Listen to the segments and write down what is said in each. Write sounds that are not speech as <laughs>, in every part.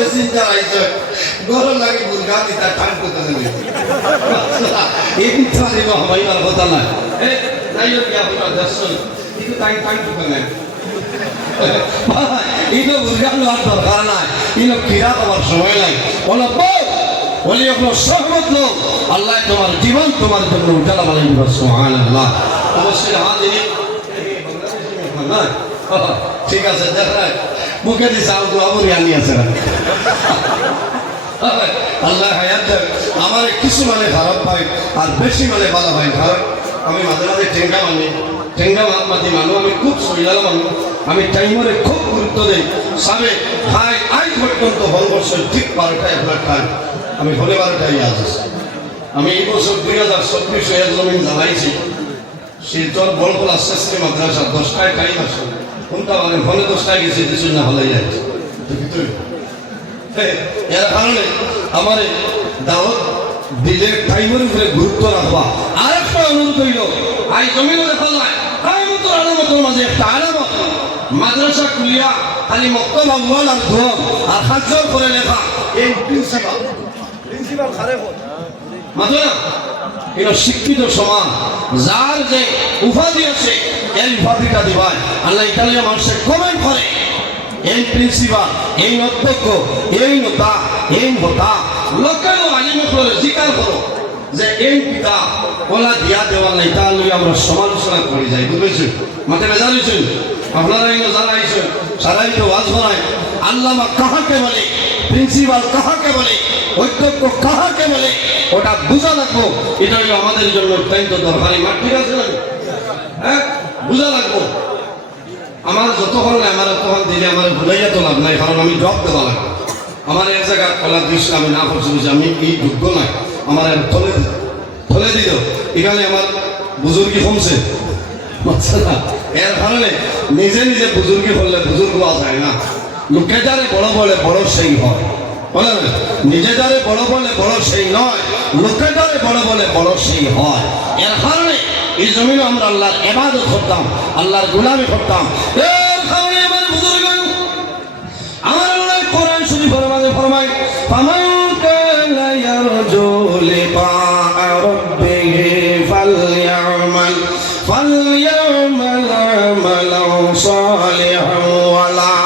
Messenger আইছে গরম লাগে বুর্গা দিতা টান করতে নেবে এই কিন্তু আরে হবাইবার কথা না এ যাই হোক হইবা দর্শন, কিন্তু টাইম টাইম করতে নেবে ইনো বুর্গা লোয়ার দরকার নাই ইনো কিরা তোমার সময় নাই। বলো, বল আপনার সহমত লোক। আল্লাহ তোমার জীবন, তোমার জন্য উঠালা ঠিক আছে দেখায় মুখে দিছে আউ আবরি আনি আছে আল্লাহ হায়াত। আমার কিছু মানে খারাপ পাই আর বেশি মানে ভালো হয়। কারণ আমি মাঝে মাঝে ঠেঙ্গা মানি। ঠেঙ্গা মাত মাতি মানুষ আমি খুব সইলাল মানুষ আমি টাইমরে খুব গুরুত্ব দেই। সাবে খাই আজ পর্যন্ত সংঘর্ষ ঠিক বারোটায় আপনার খাই আমি হলে বারোটায় আজ আমি এই বছর দুই হাজার চব্বিশ জমিন জ্বালাইছি। শিলচর বলকল আস্তে আস্তে মাদ্রাসা দশটায় টাইম আসে কোনটা মানে ফোনে দশটায় গেছি কিছু না হলে যাচ্ছে এর কারণে আমার দাওয়াত দিলে টাইমের উপরে গুরুত্ব রাখবা। অনুরোধ হইল আই জমিন দেখা যায় কায়মতর আলামতের মাঝে একটা আলামত মাদ্রাসা খুলিয়া খালি মক্তব আউ্বাল আর ধোয়া আর হাজার করে লেখা। এই প্রিন্সিপাল প্রিন্সিপাল খারে মাথা এটা শিক্ষিত সমাজ যার যে উপাধি আছে এই উপাধিটা দিবাই। আল্লাহ ইতালিয়া মানুষের কমেন্ট করে এই প্রিন্সিপাল এই অধ্যক্ষ এই নতা এই হতা লোকেরও আলিমে করে স্বীকার করো যে এই পিতা ওলা দিয়া দেওয়া নাই তা লই আমরা সমালোচনা করে যাই, বুঝেছি? মাঠে হয়েছেন আপনারা এগুলো যারা আইছেন সারাই তো ওয়াজ বানায়, আল্লামা কাহাকে বলে, প্রিন্সিপাল কাহাকে বলে, অধ্যক্ষ কাহাকে বলে, ওটা বুঝা লাগবো। এটা আমাদের জন্য অত্যন্ত দরকারি। মাঠ ঠিক আছে হ্যাঁ? বুঝা লাগবো। আমার যতক্ষণ না আমার তখন দিলে আমার ভুলাইয়া তো লাভ নাই, কারণ আমি জব দেওয়া লাগবে। আমার এক জায়গা কলার দৃশ্য আমি না করছি, বুঝি আমি এই যোগ্য নাই? আমার থলে দিল থলে দিল। এখানে আমার বুজুর্গি কমছে? এর কারণে নিজে নিজে বুজুর্গি করলে বুজুর্গ হওয়া যায় না। লোকে যারে বড় বলে বড় সেই হয়? নিজে যারে বড় বলে বড় সেই নয়, লোকে যারে বড় বলে বড় সেই হয়। এর কারণে এই জমিনে আমরা আল্লাহর এবাদত করতাম, আল্লাহর গুলামি করতাম। আমার আল্লাহ কোরআন শরীফের মাঝে ফরমায় ফামান কানা ইয়ারজু লিকা রাব্বিহি ফালইআমাল ফালইআমাল আমালান সালিহান ওয়ালা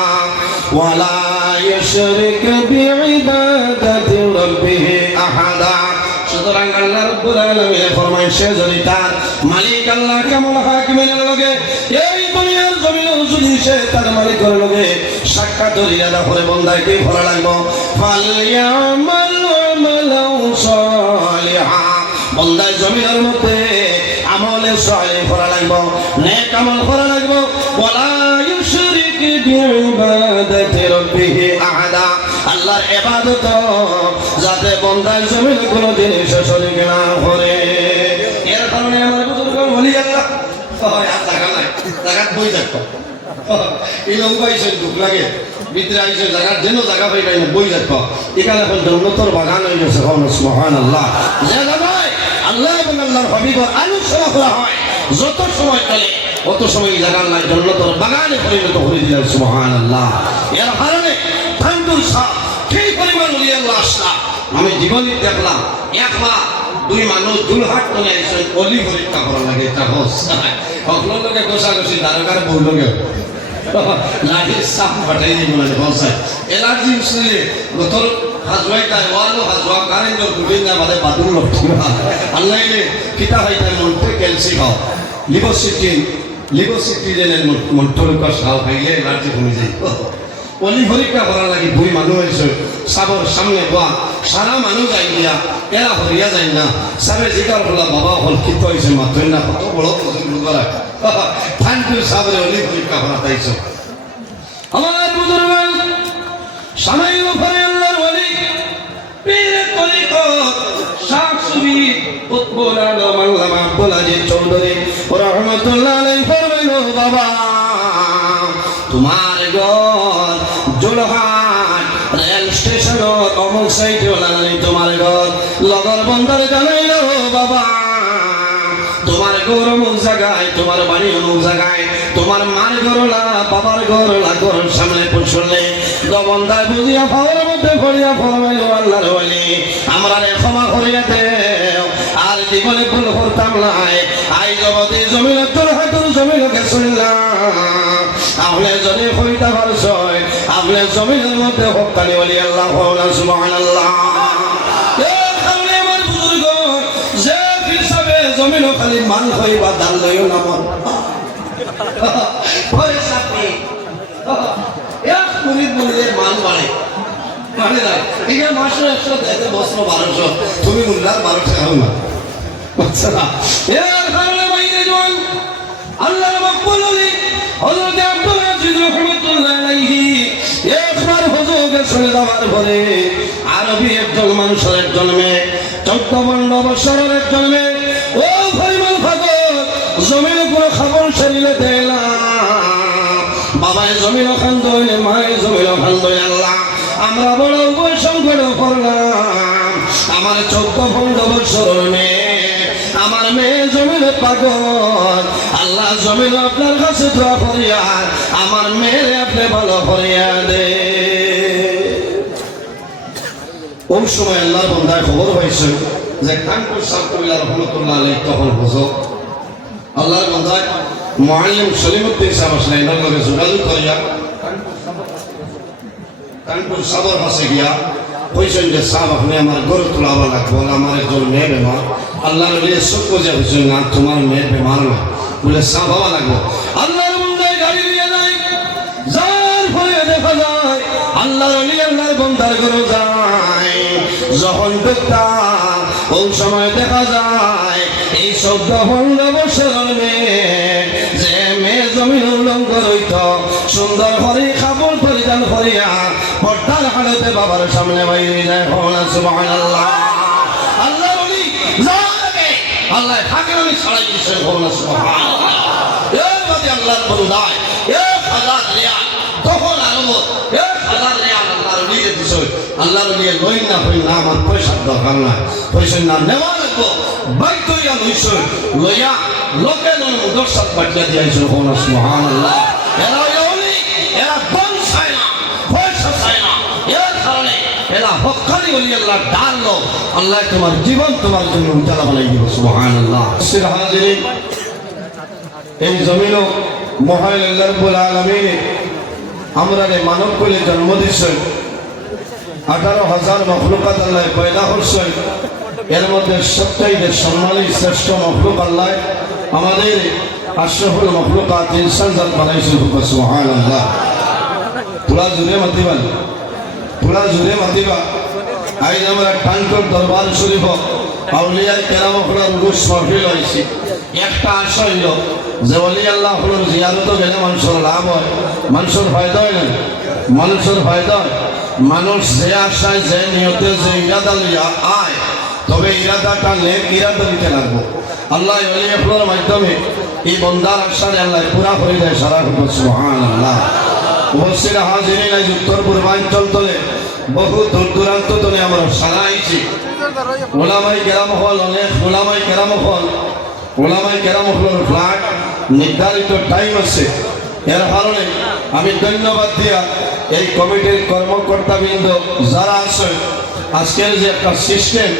ওয়ালা ইউশরিক বিইবাদাতি রাব্বিহি আহাদা। সুতরাং আল্লাহ রাব্বুল আলামিন ফরমায়, সে যদি তার মালিক আল্লাহ কেমন হাকিমের লগে? এই দুনিয়ার জমিনে যদি সে তার মালিকের লগে সাক্ষাৎ ইরাদা করে বন্দাইকে ভালো লাগবো? ফালিয়ামাল আমালাউ সালিহা। বন্দায় জমিনের মধ্যে আমলে সালিহ করা লাগবো, নেক আমল করা লাগবো। ওয়ালা ইউশরিক বিইবাদাতি রাব্বিহি আহাদা। আল্লাহর ইবাদত যাতে বন্দায় জমিন কোনো জিনিস শরীক না করে। বই থাকতো। এই লম্বা আইসে দুঃখ লাগে। ভিতরে আইসে জায়গার যেন জায়গা পাই পাই না বই থাকতো। এখানে এখন দৌলতর বাগান হয়ে গেছে মহান আল্লাহ আল্লাহ এবং আল্লাহর হবিবর আলোচনা করা হয়, যত সময় চলে, অত সময় জায়গার নাই জন্নতর বাগানে পরিণত করে দিলেন সুবহান আল্লাহ এর কারণে থান্দুল সাহ, সেই পরিমাণ উলিয়া আল্লাহ আসলাম আমি জীবনে দেখলাম, এক মাস দুই মানুষ দুলহাট করে আইসেন অলি পরীক্ষা করা লাগে এটা হস সকলের লোকে গোসাগোসি দ্বারকার বউ লোকে লাঠির সাপ ফাটাই দিব না বলসাই এলার্জি উসলে গতর হাজওয়াই তাই ওয়ালো হাজওয়া কারেন জোর দুদিন না বাদে বাদুর লোক আল্লাহ কিতা হাইতে মন্ত্রে ক্যালসি খাও। লিবোসিটিন লিবোসিটিনের মন্ত্রলোক সাও খাইলে এলার্জি কমে যায়। <laughs> অলি পরীক্ষা করার লাগে দুই মানুষ হয়েছে সাবর সামনে বা সারা মানুষ যাই দিয়া। এরা হরিয়া যায় না। সাবে জিকার বলা বাবা হল কিত হয়েছে মাত্র না কত বড় করা থানকুল <laughs> সাবরে অলি পরীক্ষা করা তাইছো আমার বুজুর্গ সামাই উপরে আল্লাহর ওলি পীর তরিকত শাহ সুবি চৌধুরী রহমতুল্লাহ আলাইহি ফরমাইলো বাবা। মার ঘর ঘর সামনে পৌঁছলে দবন্দায় বুঝিয়া মতো মধ্যে পড়িয়া ফরমাইল আল্লাহর ওলি। আমরা ক্ষমা করিয়া দেও, আর জীবনে ভুল করতাম নাই। আই জগতে জমিন তোর হাতুর জমিনকে শুনলাম আপনি যদি হইতে পারছয় আপনি জমিনের মধ্যে হকানি বলি আল্লাহ সুবহানাল্লাহ। আমার জমিন খালি মান হইবা দাল লইও নামত পয়সা পেয়ে এক মুরিদ মুরিদের মান বাড়ে মানে নাই এখানে মাসে একশো এতে বস্ত্র বারোশো তুমি মুল্লার বারোশো খাও না আচ্ছা না এর কারণে বাইরে আল্লাহর মকবুল হলি হযরত আলাইহি একবার দেওয়ার পরে আরবি একজন মানুষের জন্মে চোদ্দ পনেরো বছরের এক জন্মে ও পরিমাণ ভাগত জমিন জমিন খান দইলে মায়ের জমিন খান দই আল্লাহ। আমরা বড় উভয় সংকট করলাম। আমার চোদ্দ পনেরো বছর মেয়ে আমার মেয়ে জমিনে পাগল। আল্লাহ জমিন আপনার কাছে দোয়া করিয়া, আমার মেয়ে আপনি ভালো করিয়া দে। ওই সময় আল্লাহর বন্ধায় খবর হয়েছে যে কানপুর সাবকুল্লাহ রহমতুল্লাহ আলী তখন হুজুর। আল্লাহর বন্ধায় মহালিম সলিমুদ্দিন সাহেব আসলে লগে যোগাযোগ করিয়া কানপুর সাবর পাশে গিয়া কইছেন যে সাহেব আপনি আমার গরু তোলাবা লাগবো আমার একজন মেয়ে বেমার আল্লাহর লিয়ে সব বোঝা হয়েছেন না তোমার মেয়ে বেমার না বলে সাহেব বাবা লাগবো ফলে দেখা যায় আল্লাহর অলি আল্লাহর বন্ধার গরু যায় যখন দেখতাম ওই সময় দেখা যায় এই চোদ্দ পনেরো বছর মেয়ে করিয়া পর্দার হালতে বাবার সামনে বাইরে যায়। ভগবান সুবহানাল্লাহ। আল্লাহ বলি যাবে আল্লাহ থাকে আমি ছাড়াই দিচ্ছেন ভগবান সুবহানাল্লাহ। এর লোকে লোক দর্শক বাটিয়া দিয়েছে ভগবান সুবহানাল্লাহ। এরা বন চায় না পয়সা চায় না এর কারণে এরা হকানি বলি আল্লাহ ডাললো আল্লাহ তোমার জীবন তোমার জন্য উজালা বানাই দিব, সুবহানাল্লাহ। সির হাজিরিন এই জমিন মহান আল্লাহ রব্বুল আলামিন আমরা রে মানব করে জন্ম দিছেন। আঠারো হাজার মখলুকাত আল্লাহ পয়দা করছেন। এর মধ্যে সবচাইতে সম্মানী শ্রেষ্ঠ মখলুক আল্লাহ আমাদের আশরফুল মখলুকাত ইনসান জাত বানাইছেন সুবহান আল্লাহ তোরা জুড়ে মাতিবান তোরা জুড়ে মাতিবা। আইজ আমরা টাঙ্কর দরবার শরীফ আউলিয়ার কেরাম হলার রুশ মাহফিল হয়েছে। একটা আশা হইল যে অলি আল্লাহ হলোর জিয়ারত গেলে মানুষের লাভ হয়। মানুষের ফায়দা হয় না? মানুষের ফায়দা হয়? মানুষ যে আশায় যে নিয়তে, যে ইরাদা লইয়া আয়, তবে ইরাদাটা নেক ইরাদা দিতে লাগবো। আল্লাহ অলি হলোর মাধ্যমে এই বন্দার আশারে আল্লাহ পুরা করে দেয় সারা সুবহান আল্লাহ উপস্থিত হাজিরিন আজ উত্তর পূর্বাঞ্চল তলে বহু দূর দূরান্ত তলে আমরা সারা আইছি ওলামাই কেরাম হল, অনেক ওলামাই কেরাম হল। ওলামাই কেরাম হলের ফ্ল্যাট নির্ধারিত টাইম আছে। এর কারণে আমি ধন্যবাদ দিয়া এই কমিটির কর্মকর্তাবৃন্দ যারা আছে। আজকের যে একটা সিস্টেম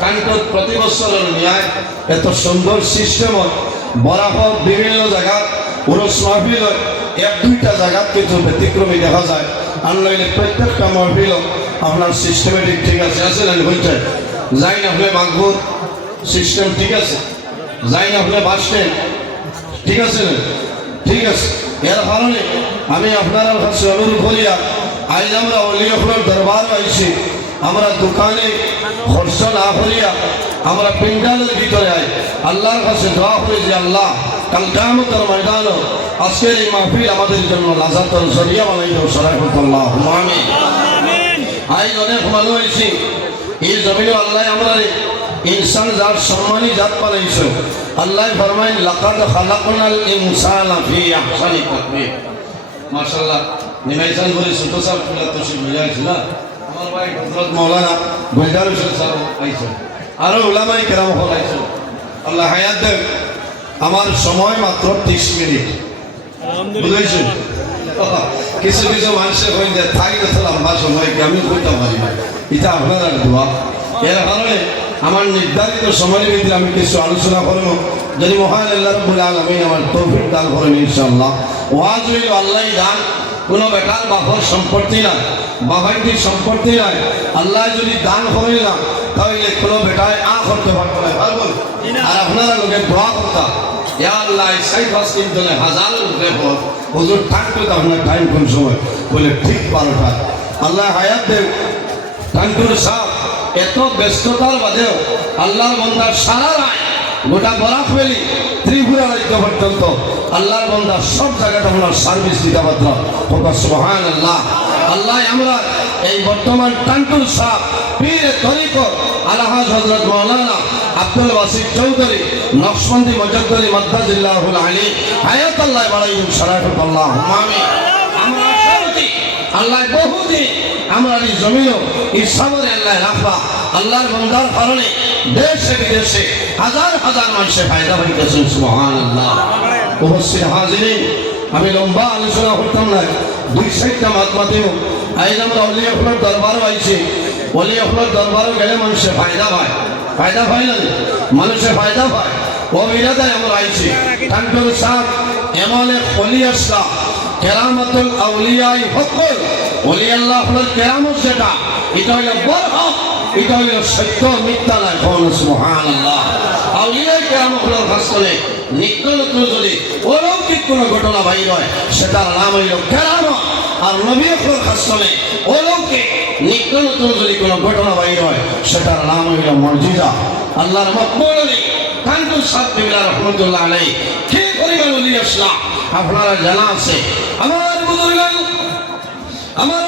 কান্তত প্রতি বছরের ন্যায়, এত সুন্দর সিস্টেম বরাবর বিভিন্ন জায়গা উরস মাহফিল এক দুইটা জায়গাত কিছু ব্যতিক্রমী দেখা যায়। আনলাইনে প্রত্যেকটা মহফিল আপনার সিস্টেমেটিক ঠিক আছে আছে না হয়েছে যাই না হলে মাঘবুর সিস্টেম ঠিক আছে। যাই না হলে বাস স্ট্যান্ড ঠিক আছে ঠিক আছে। এর কারণে আমি আপনার কাছে অনুরোধ করিয়া আজ আমরা অলি আপনার দরবার আইছি আমরা দোকানে খরচ না আমরা পিন্ডালের ভিতরে আই। আল্লাহর কাছে দোয়া করি যে আল্লাহ, কাল কামতের ময়দান আজকের এই মাহফিল আমাদের জন্য লাজাতর জরিয়া বানাই দেব সরাই আল্লাহ আমি আজ অনেক মানুষ হয়েছি। এই জমিনে আল্লাহ আমরা ইনসান যার সম্মানী জাত বানাইছে। আল্লাহ ফরমাইন, লাকাদ খালাকনাল ইনসানা ফি আহসানি তাকবীর মাশাআল্লাহ নিমাইসান করে ছোট সাহেব ফুলা তসি বুঝাইছে না। আমার ভাই গুলজার হোসেন সাহেব উলামাই কেরাম হল আল্লাহ হায়াত দেব আমার সময় মাত্র 30 মিনিট। বুঝাইছেন? কিছু কিছু মানুষের হয়ে যায় থাকি তো লম্বা সময় কি আমি কইতে পারি না। এটা আপনার দোয়া। এর কারণে আমার নির্ধারিত সময়ের ভিতরে আমি কিছু আলোচনা করব। যদি মহান আল্লাহ রব্বুল আলামিন আমার তৌফিক দান করেন ইনশাআল্লাহ। ওয়াজ আল্লাহ দান। কোনো বেকার বাপর সম্পত্তি নাই, বাবাইটির সম্পত্তি নাই। আল্লাহ যদি দান করে না, তাহলে কোনো বেটায় আ করতে পারতো না আর আপনারা লোকে দোয়া করতাম ইয়া আল্লাহ সাই পাঁচ তিন জনে হাজার লোকে পর হুজুর থাকতো তো আপনার টাইম কোন সময়? বলে, ঠিক বারোটা আল্লাহ হায়াত দেব টাঙ্কুর সাহ এত ব্যস্ততার বাদেও আল্লাহর বন্দার সারা রায় গোটা বরাক ভ্যালি ত্রিপুরা রাজ্য পর্যন্ত আল্লাহর বন্দার সব জায়গাটা ওনার সার্ভিস দিতে পারত সোহান আল্লাহ আল্লাহ আমরা এই বর্তমান টাঙ্কুর সাহ পীর তরিক আলহাজ হজরত মৌলানা আব্দুল ওয়াসিফ চৌধুরী, নকশবন্দি মজদ্দরি মদ্দাজিল্লাহুল আলী হায়াত আল্লাহ বাড়াইম সারাফত আল্লাহ আমি আমরা আল্লাহ বহুদিন আমরা এই জমিও এই আল্লাহ রাখবা। আল্লাহর বন্দার কারণে দেশে বিদেশে হাজার হাজার মানুষের ফায়দা পাইতেছেন সুবহান আল্লাহ উপস্থিত হাজিরিন আমি লম্বা আলোচনা করতাম না, দুই সাইডটা মাতমা দেব আজ আমরা অলি আপনার দরবারও আইছি। অলি আপনার দরবারও গেলে মানুষের ফায়দা পায়। ফায়দা পায় না? মানুষের ফায়দা পায়। ও বিরাদায় আমরা আইছি। টাঙ্কর সাহ এমন এক অলি আসলাম কেরামতুল আউলিয়াই হকল ওলি আল্লাহ হল কেরামত যেটা, এটা হইল বড় হক এটা হইল সত্য মিথ্যা নয় কোন কেরামত হল ভাষণে নিত্য নতুন যদি অলৌকিক কোনো ঘটনা বাইর হয়, সেটার নাম হইল কেরামত আর নবী অকর ভাষণে অলৌকিক নিত্য নতুন যদি কোনো ঘটনা বাইর হয়, সেটার নাম হইল মর্জিদা আল্লাহর মকবুল আলী কান্তুল সাহেব রহমতুল্লাহ আলাই কি পরিমাণ উলি আসলাম আপনারা জানা আছে, আমার বুজুর্গ, আমার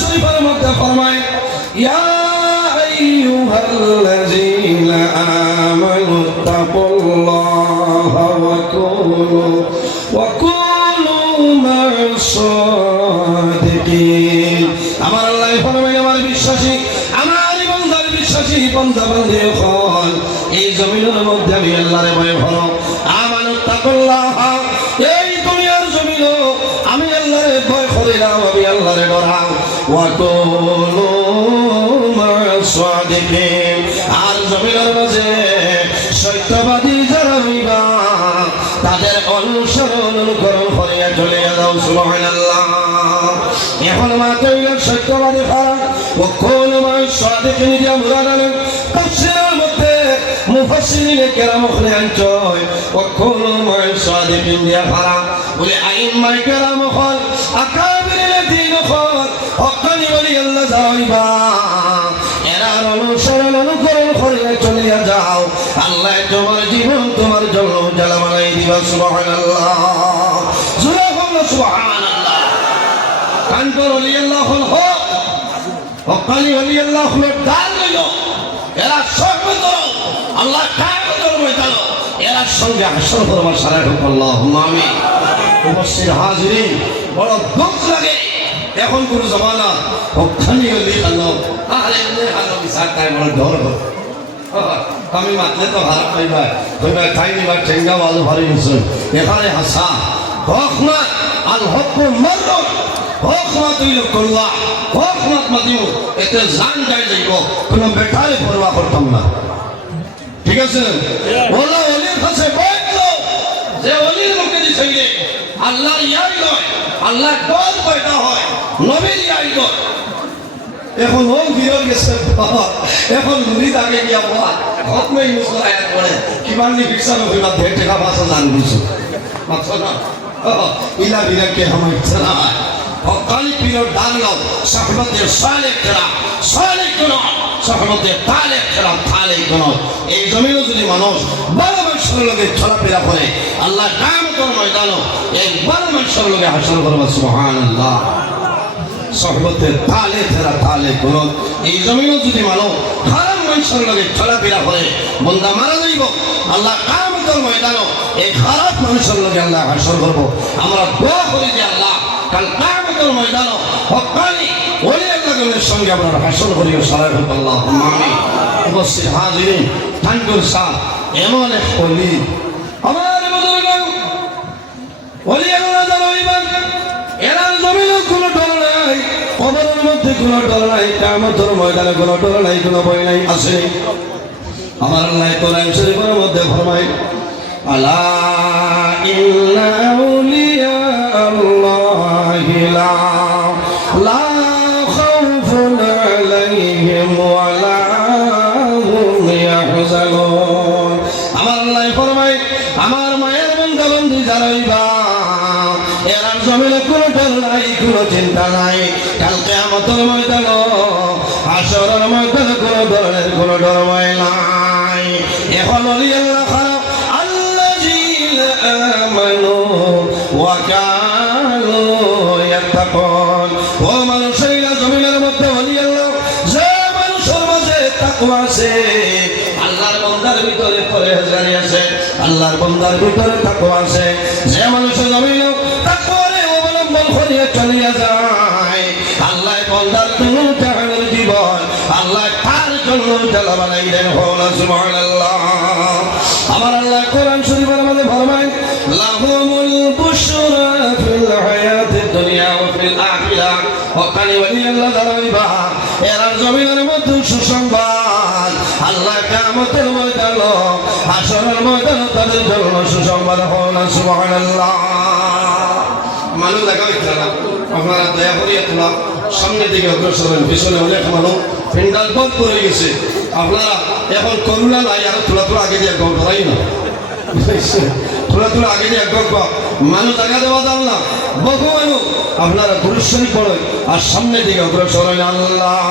শরীফের মধ্যে ফরমায় ইয়া আইয়ুহাল্লাযীনা আমানু তাকুল্লাহা ওয়া কুনু ওয়া কুনু মা'আস সাদিকিন আমার আল্লাহ ফরমায় আমার বিশ্বাসী, আমার ইমানদার বিশ্বাসী বান্দা বান্দী হল এই জমিনের মধ্যে আমি আল্লাহরে ভয় ভরো। আমানু তাকুল্লাহা। এই দুনিয়ার জমিন আমি আল্লাহরে ভয় করিলাম আমি আল্লাহরে ডরাও। ওয়াকুনু মাসাদিকিন আর জমিনের মাঝে সত্যবাদী যারা হইবা তাদের অনুসরণ অনুকরণ করিয়া চলে যাও, সুবহানাল্লাহ। এখন মাত্র সত্যবাদী খারাপ ও কোন সাদিকিন দিয়া মুরাদ আলেন তাফসীরের মধ্যে মুফাসসিরিনে কেরাম ওখানে আনছয় ও কোন সাদিকিন দিয়া খারাপ বলে আইম্মাই কেরাম হল দিবা সুবহানাল্লাহ অলি আল্লাহ হল হক হকানি অলি আল্লাহ হল ডাল লইল এরা সর্বত আল্লাহ কায়মতর ময়দান এরার সঙ্গে হাসর করবার সারা ঢুক আল্লাহ আমি উপস্থিত হাজিরিন বড় দুঃখ লাগে এখন কোন জমানা হকানি অলি আল্লাহ এমনি আল্লাহ বিচার তাই বড় ডর হয় আমি মাতলে তো ভাড়া পাইবা কইবা খাই নিবা ঠেঙ্গা বালু ভারি মুসুন এখানে হাসা হক না আল হক মর্দ হক মা তুই করলা হক মত মাতিও এতে জান যাই যাইব কোনো বেটারে পরোয়া করতাম না ঠিক আছে বলা অলির কাছে বলল যে অলির মুখে দিছে আল্লাহ ইয়াই নয় আল্লাহ দল পয়দা হয়, নবীর ইয়াই নয় এখন ও বিরল গেছে এখন মুড়ি আগে গিয়া বাবা হতমেই মুসল পড়ে কিমান নি ভিক্ষা নকরিবা দেড় টাকা পাঁচ হাজার দিছো। মাত্র না? ইলা বিরাকে আমার ইচ্ছা না অকালি পীরের দান নাও সহমতে সালে খেলা সালে কোন সহমতে তালে খেলা তালে কোন এই জমিনে যদি মানুষ বড় মানুষের লোকে চলাফেরা করে, আল্লাহ নাম কামতর ময়দান এই বড় মানুষের লোকে হাসল করবা সুবহান আল্লাহ সহবতে তালে ফেরা তালে কোন এই জমিনও যদি মানো, হারাম মানুষের লগে চলাফেরা করে, বন্দা মারা যাইব। আল্লাহ কামতর ময়দানও এই খারাপ মানুষের লগে আল্লাহ হাসর করব। আমরা দোয়া করি যে আল্লাহ, কাল কামতর ময়দানও হকানি ওই আল্লাহের সঙ্গে আমরা হাসর করি সারা হোক আল্লাহ। আমি উপস্থিত হাজিরিন ঠান্ডুর সাহ, এমন এক অলি আমার ওলি মধ্যে কোনো ডর নাই কামতর ময়দানে কোনো ডর নাই, কোনো ভয় নাই আসে আমার আল্লাহ কোরআন শরীফের মধ্যে ফরমাই আলা ইল্লা আউলিয়া আল্লাহ লা ভিতরে আছে। যে অবলম্বন যায়। আল্লাহ তুমি জাহানের জীবন আল্লাহ তার জন্য জ্বালা বানাই দেন হল আমার আল্লাহ কোরআন শরীফের মধ্যে ফরমায় লাহুমুল বুশরা তাদের জন্য সুসংবাদ হল সুবহানাল্লাহ। মানুষ দেখা হইতে না। আপনারা দয়া করিয়া তোলা সামনের দিকে অগ্রসর হন, পিছনে অনেক মানুষ পেন্ডাল বন্ধ করে গেছে। আপনারা এখন করুণা নাই, আর তোলা তোলা আগে দিয়ে একদম ধরাই না। তোলা তোলা আগে দিয়ে একদম মানুষ দেখা দেওয়া যাও না। বহু মানুষ আপনারা গুরুশ্বরী পড়েন আর সামনের দিকে অগ্রসর আল্লাহ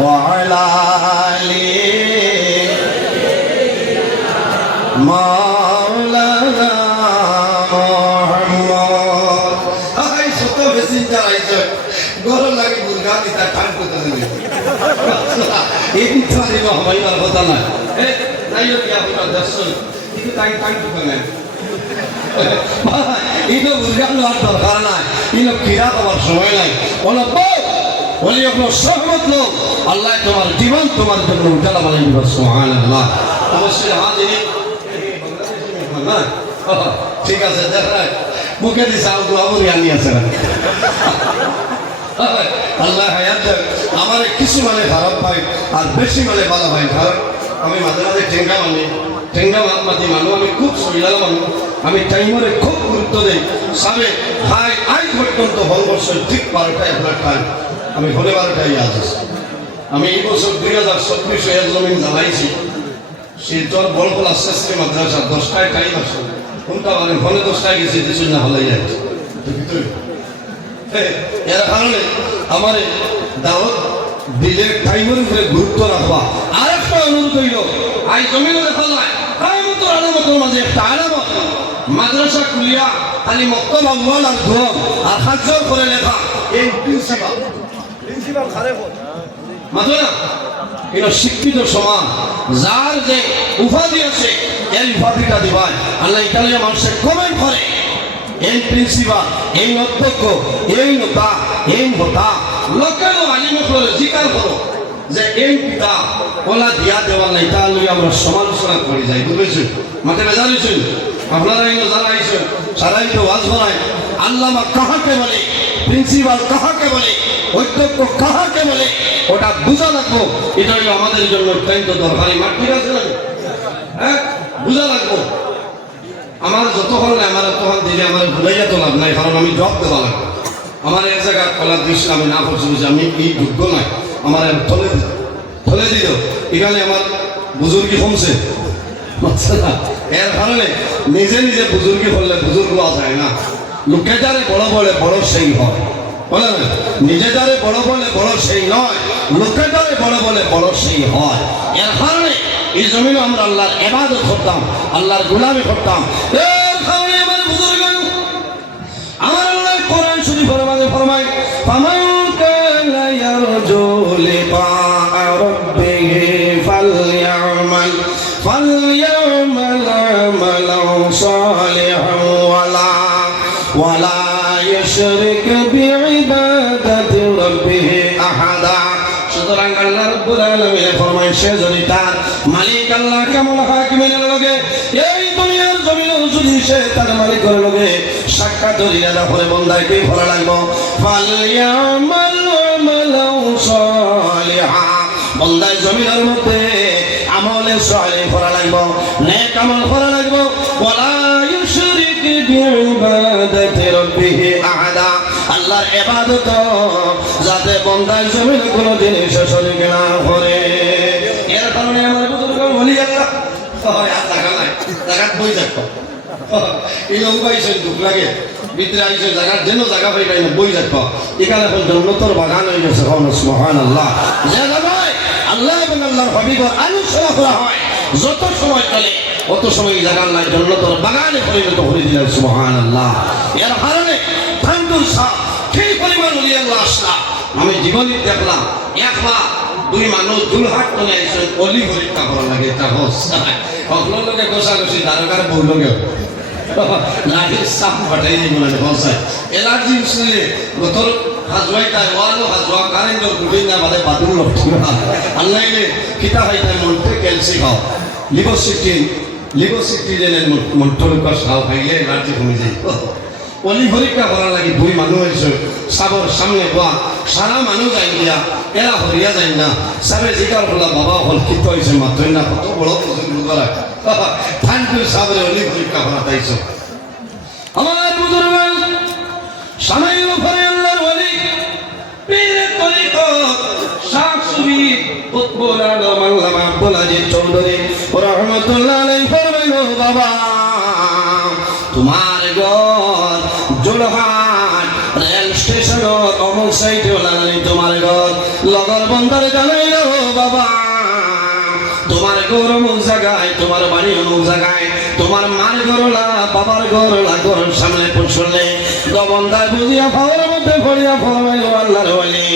وعلى آل مولانا محمد আই সত মেসেঞ্জার আইছে গরম লাগে বুলগা দিতা টান করতে লাগে এই তারি মহামাইবার কথা না এ নাই কি আপনার দর্শন কিন্তু তাই টান করতে না ইনো বুলগা নেওয়ার দরকার নাই ইনো কিরা তোমার সময় নাই বলো বলি আপনার সহমত লোক। আল্লাহ তোমার জীবন তোমার জন্য উজালা বানাই <laughs> ঠিক আছে মুখে দিছে আমরি আনি আছে <laughs> আল্লাহ। আমার কিছু মানে খারাপ হয় আর বেশি মানে ভালো হয়। কারণ আমি মাঝে মাঝে ঠেঙ্গা মানি, ঠেঙ্গা মাতি মানুষ আমি খুব সইলাল মানুষ আমি টাইমরে খুব গুরুত্ব দিই। সাবে হাই আজ পর্যন্ত হল বছর ঠিক বারোটায় আপনার আমি হলে বারোটাই আজ আছি। আমি এই বছর দুই হাজার চব্বিশ এর জমিন জ্বালাইছি শিলচর বলকলা শেষে মাদ্রাসা দশটায় টাইম আছে। কোনটা মানে ফোনে দশটায় গেছি দিচ্ছি না হলে যাচ্ছে এর কারণে আমার দাওয়াত দিলে টাইমের উপরে গুরুত্ব রাখবা। আর একটা অনুরোধ হইল আই জমিন মাঝে একটা আলামত মাদ্রাসা খুলিয়া খালি মক্তব আউ্বাল আর ধোয়াম আর হাজার করে লেখা। এই প্রিন্সিপাল শিক্ষিত সমাজ। যার যে উপাধি আছে এই উপাধিটা দিবাই। আল্লাহ ইতালিয়া মানুষের কমেন্ট করে এই প্রিন্সিপাল এই অধ্যক্ষ এই নতা এই হতা লোকের আলিমকলে জিকার করো যে এই পিতা, ওলা দিয়া দেওয়ার নাই, তা লই সমালোচনা করে যাই, বুঝেছি? মাকে বেজারিছেন আপনারা এই যারা আইছেন সারাই তো ওয়াজ আল্লামা কাহাকে বলে? প্রিন্সিপাল কাহাকে বলে? অধ্যক্ষ কাহাকে বলে, ওটা বুঝা এটা আমাদের জন্য অত্যন্ত দরকারি। মাঠ ঠিক আছে হ্যাঁ? বুঝা লাগবো। আমার নাই আমার তখন দিলে আমার ভুলাইয়া তো লাভ নাই, কারণ আমি জব দেওয়া লাগবে। আমার এক জায়গা দৃশ্য আমি না করছি আমি এই যোগ্য নাই। আমার থলে থলে দিল। এখানে আমার বুজুর্গি কমছে না? এর কারণে নিজে নিজে বুজুর্গি হলে বুজুর্গ যায় না। লোকে যারে বড় বলে বড় সেই হয়। নিজে যারে বড় বলে বড় সেই নয় লোকের বড় বলে বড় সেই হয়। এর কারণে এই জমিনে আমরা আল্লাহর এবাদত করতাম, আল্লাহর গুলামি করতাম। সাক্ষাৎ রিয়াদা করে বন্দায় কি ভরা লাগবো? বন্দায় জমিনের মধ্যে, আমলে সালিহ করা লাগবো। নেক আমল করা লাগবো। ওয়ালা ইউশরিক বিইবাদাতি রাব্বিহি আহাদা। আল্লাহর ইবাদত, যাতে বন্দায় জমিন কোনো জিনিস শরীক না করে এর কারণে আমার বুজুর্গ বলি, আল্লাহ। হয়, আর জায়গা নাই। জায়গাত বই যাক এই লোক পাইছে দুঃখ লাগে। ভিতরে জায়গার যেন জায়গা পাই বই যাক এখানে এখন জন্নতর বাগান হয়ে গেছে মহান আল্লাহ যে জায়গায় আল্লাহ এবং আল্লাহর আলোচনা করা হয়। যত সময় চলে, অত সময় জায়গার নাই জন্নতর বাগানে পরিণত করে দিলেন সুবহান আল্লাহ এর কারণে ঠান্ডুর সাপ সেই পরিমাণ উলিয়ে আল্লাহ আসলা। আমি জীবনী দেখলাম, একবার দুই মানুষ দুলহাট করে আইসেন অলি পরীক্ষা করা লাগে, এটা হস সকলের লোকে গোসাগোসি দ্বারকার বউ লোকে লাঠির সাপ ফাটাই দিব না হসাই এলার্জি উঠলে গতর হাজুয়াই তাই ওয়ালো হাজুয়া কারেন্ট গুড়ি না বাদে বাদুর লক্ষি আল্লাহ কিতা হয় তাই মন্ত্রে ক্যালসি খাও। লিবোসিটিন লিবোসিটিনের মন্ত্র খাও খাইলে এলার্জি কমে যায়। অলি পরীক্ষা করার লাগে দুই মানুষ সাবর সামনে বা সারা মানুষ যাই গিয়া এরা হরিয়া যায় না। সাবে জিকার হলা বাবা হল কিত হয়েছে মাত্র না কত বড় <laughs> করা ঠান্ডুর সাবরে অলি পরীক্ষা করা তাইছো আমার বুজুর্গ সামাইল উপরে আল্লাহর ওলি পীরে তরিকত শাহ সুবি উৎপল আলম আল্লামা আব্দুল চৌধুরী রহমতুল্লাহ আলাইহি ফরমাইল বাবা তোমার ঘর জোড়হাট রেল স্টেশন অমুক সাইডে ওলানি তোমার লগর বন্দর জানাইল বাবা। তোমার ঘর অমুক জায়গায় তোমার বাড়ি অমুক জায়গায় তোমার মার গরলা, বাবার গরলা ঘর সামনে পড়ছলে গবন্দায় বুঝিয়া ফাওয়ার মধ্যে পড়িয়া ফরমাইল আল্লাহর ওলি।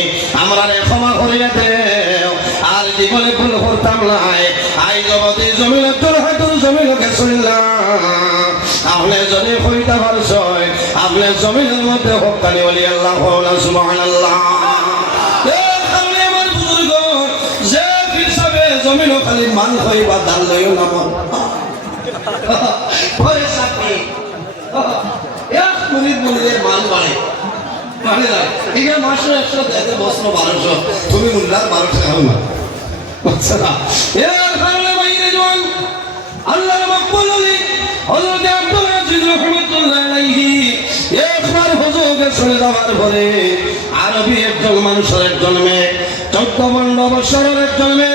আমরা রে ক্ষমা করিয়া দেও। আর জীবনে ভুল করতাম নাই। আই জগতে জমিন তোর হাতুর জমিনকে শুনলাম আপনি যদি হইতে পারছয়, আপনি জমিনের মধ্যে হকানি বলি আল্লাহ সুবহানাল্লাহ। মান হইবা দাল লইও না মন। পরে সাথে এক মিনিট বললে মান বাড়ে। মানে না এখানে মাসে একশো দেড় বছর বারোশো। তুমি মুল্লার বারোশো খাও না। আচ্ছা। এর কারণে বাইরে জোয়ান আল্লাহর মকবুল আব্দুল আলাইহি একবার চলে যাওয়ার পরে আরবি একজন মানুষের জন্মে চোদ্দ পনেরো বছরের জন্মে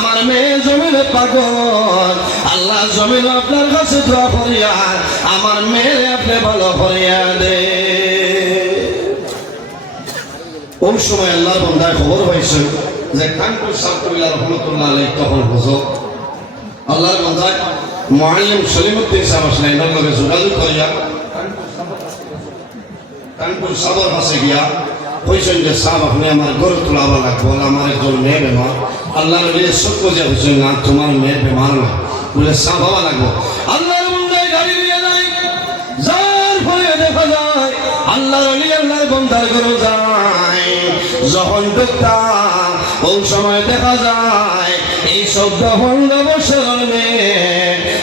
আমার মেয়ে জমিন পাগল, আল্লাহ জমিন আপনার কাছে দোয়া করিয়া, আমার মেয়ে আপনি ভালো করিয়া দে। ওই সময় আল্লাহর বন্ধায় খবর পাইছে যে কানপুর সাবকুল্লাহ রহমতুল্লাহ আলাই তখন হুজুর। আল্লাহর বন্ধায় মুআল্লিম সলিমুদ্দিন সাহেব আসলে এনার লগে যোগাযোগ করিয়া কানপুর সাবর কাছে গিয়া কইছেন যে, সাহেব, আপনি আমার গরু তোলাবা লাগবো আমার একজন মেয়ে বেমার। বলে সত্য যে হয়েছে না, তোমার মেয়ে বেমার না। বলে সাহেব হওয়া লাগবো। আল্লাহর গাড়ি নিয়ে নাই যার ফলে দেখা যায়, আল্লাহর অলি আল্লাহর বন্ধার গরু যায়। যখন ঢুকতাম ওই সময় দেখা যায়, এই চোদ্দ পনেরো বছর মেয়ে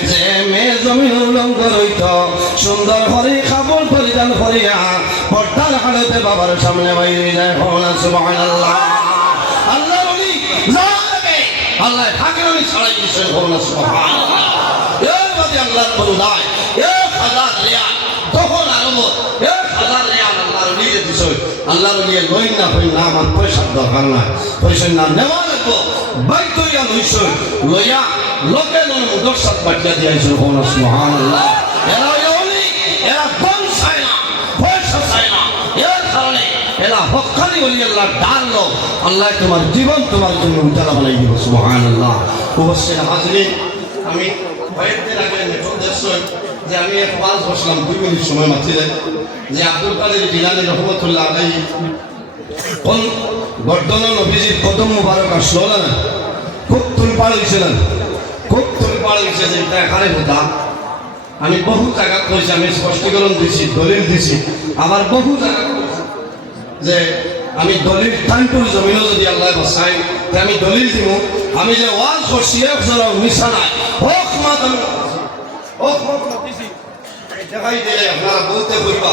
যে মেয়ে জমিন উলঙ্গ রইত, সুন্দর হরি খাবল পরিধান করিয়া পর্দার হালতে বাবার সামনে বাইরে যায়। ভবনা সুবহানাল্লাহ। আল্লাহ যাবে আল্লাহ থাকে আমি ভবনা সুবহানাল্লাহ। এর মধ্যে আল্লাহর বন্দায় এক হাজার রিয়াল তখন আরম্ভ এক হাজার রিয়াল আল্লাহর নিজে আল্লাহর নিয়ে লই না হই না, আমার পয়সার দরকার নাই। পয়সা না নেওয়া লাগবো। বাইক করিয়া লইছে লইয়া লোকে জন মুদর্শাত বাটিয়া দিয়েছে ভবনা সুবহানাল্লাহ। এরা ওলি এরা বন চায় না পয়সা চায় না এর কারণে এরা হকানি বলি আল্লাহ ডাললো আল্লাহ তোমার জীবন তোমার জন্য দিব, সুবহানাল্লাহ। অবশ্যই হাজরিন, আমি নেপথ্য যে আমি এক পাঁচ বসলাম, দুই মিনিট সময় মাত্রে যে আব্দুল কাদের জিলানি রহমতুল্লাহ আলাই কোন গর্দন নবীজির কদম মুবারক আসলো না? খুব তুলপাড় হয়েছিলেন মারা গেছে যে এটা এখানে হতাম আমি বহু জায়গা করেছি, আমি স্পষ্টীকরণ দিছি, দলিল দিছি। আবার বহু জায়গা যে আমি দলিল টানটুর জমিনও যদি আল্লাহ বসাই আমি দলিল দিব আমি যে ওয়াজ করছি, এক মিশা নাই। হোক হোক মাত দেখাই দিলে আপনারা বলতে কইবা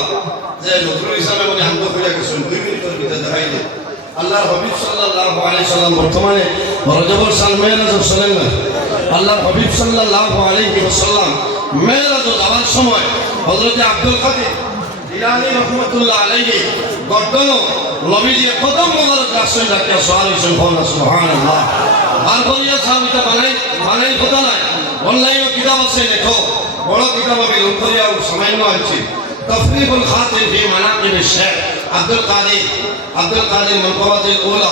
যে নজরুল ইসলামে মানে হান্ত করে গেছেন দুই মিনিটের ভিতরে দেখাই দিলে আল্লাহর হবিব সাল্লাল্লাহু আলাইহি সাল্লাম বর্তমানে রজবর সাল চলেন না আল্লাহর হবিব সাল্লাল্লাহু আলাইহি ওয়াসাল্লাম সময় হযরত আব্দুল কাদের জিলানী রহমাতুল্লাহ আলাইহি গর্দন নবীজি কদম মোবারক রাসূল ডাকিয়া সওয়াল হইছেন কোন সুবহানাল্লাহ আর বলিয়া সাহাবিটা বানাই বানাই কথা নাই অনলাইনে কিতাব আছে লেখো বড় কিতাব আমি লোক করিয়া সামান্য আনছি তফরিহুল খাতির ফি মানাকিব শেখ আব্দুল কাদের আব্দুল কাদের মনকবাতের ওলা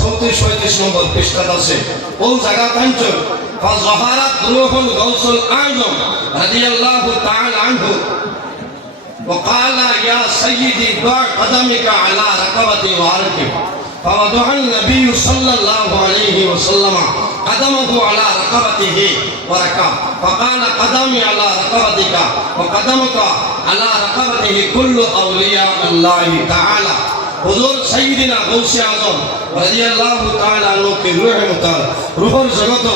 চৌত্রিশ পঁয়ত্রিশ নম্বর পৃষ্ঠাত আছে ও জায়গা কাঞ্চন فظهرت روح الغوث الأعظم رضي الله تعالى عنه وقال يا سيدي ضع قدمك على رقبتي واركب فوضع النبي صلى الله عليه وسلم قدمه على رقبته وركب فقال قدمي على رقبتك وقدمك على رقبته كل أولياء الله تعالى. হুজুর সাইয়্যিদিনা গৌসে আজম রাদিয়াল্লাহু তাআলা আনহু কে রূহে মুতার রূহর জগত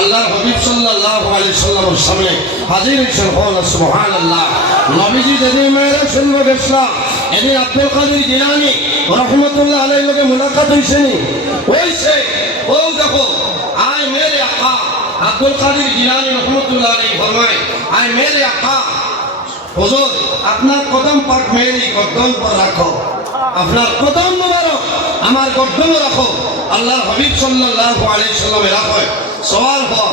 আল্লাহর হাবিব সাল্লাল্লাহু আলাইহি সাল্লামের সামনে হাজির হয়েছেন। হন সুবহানাল্লাহ। নবীজি যেদিন মেয়েরা শুনব গেছিলাম এদিন আব্দুল কাদের জিলানি রহমতুল্লাহ আলাইহির লগে মুলাকাত হইছে নি ও দেখো, আয় মেরে আকা। আব্দুল কাদের জিলানি রহমতুল্লাহ আলাইহি ফরমায়, আয় মেরে আকা। হুজুর, আপনার কদম পাক মেরি গর্দন পর রাখো। আপনার কদম মুবারক, আমার গর্দনে রাখো। আল্লাহর হাবিব সাল্লাল্লাহু আলাইহি সাল্লামে রাখো সওয়াল হওয়া,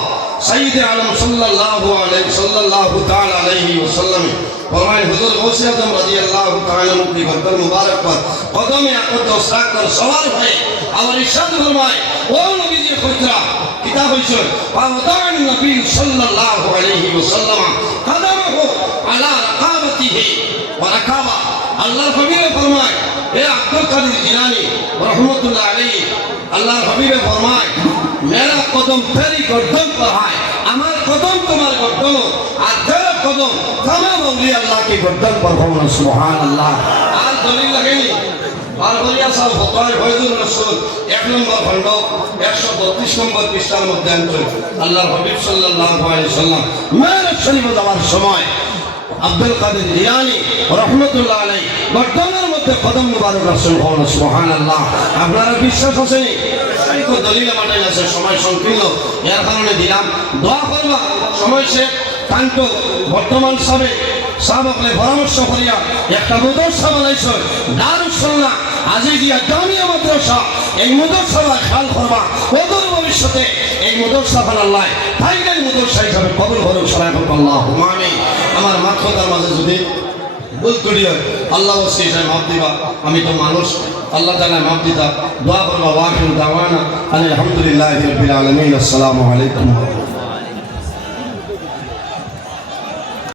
সাইয়্যিদ আলম সাল্লাল্লাহু আলাইহি, সাল্লাল্লাহু তাআলা আলাইহি ওয়াসাল্লাম। ফরমায় হুজুর গৌসে আজম রাদিয়াল্লাহু তাআলা আনহু কি গর্দন মুবারক পর কদমে আকত দস্তাক কর সওয়াল হয়। আমার ইরশাদ ফরমায়, ও নবীজি পিতা হয়েছেন وأوضعن النبي صلى الله عليه وسلم قدمه على رقابته ورقابة الله حبيب فرمائے اے عبد القادر جیلانی رحمت اللہ علیہ اللہ حبیب فرمائے میرا قدم تیری گردن پر ہے আমার কদম তোমার গর্দন আর তেরা কদম তামাম অলি আল্লাহকে গর্দন পর ভগবান সুবহান আল্লাহ আর দলিল লাগেনি আর বলিয়া সব ভগবান ভয়দুল রসুল এক নম্বর খণ্ড, একশো বত্রিশ নম্বর পৃষ্ঠার মধ্যে আনছেন আল্লাহর হাবিব মেরাজ শরীফে যাওয়ার সময় আব্দুল কাদের জিলানি রহমতুল্লাহ আলাই বর্তমানের মধ্যে কদম মুবারক রাসূল হন সুবহানাল্লাহ। আপনারা বিশ্বাস আছে দলিল মাটাই আছে সময় সংকীর্ণ। এর কারণে দিলাম, দোয়া করবা। সময় সে কান্ত। বর্তমান সবে সাহাবকলে পরামর্শ করিয়া একটা মুদরসা বানাইছে দারুসল্লাহ আজি দিয়া জামিয়া মাদ্রাসা, এই মুদরসা খেয়াল করবা। অদূর ভবিষ্যতে এই মুদরসা বানাল্লাহ টাইগার মুদরসা হিসাবে কবুল করুক সবাই আল্লাহ হুমামি আমার মাক্ষতার মাঝে যদি ভুল হয়, আল্লাহ বসে হিসাবে মাপ দিবা। আমি তো মানুষ, আল্লাহ তালা মাপ দিতা। দোয়া করবা ওয়াকিল দাওয়ানা আলহামদুলিল্লাহ রবিল আলমিন। আসসালামু আলাইকুম।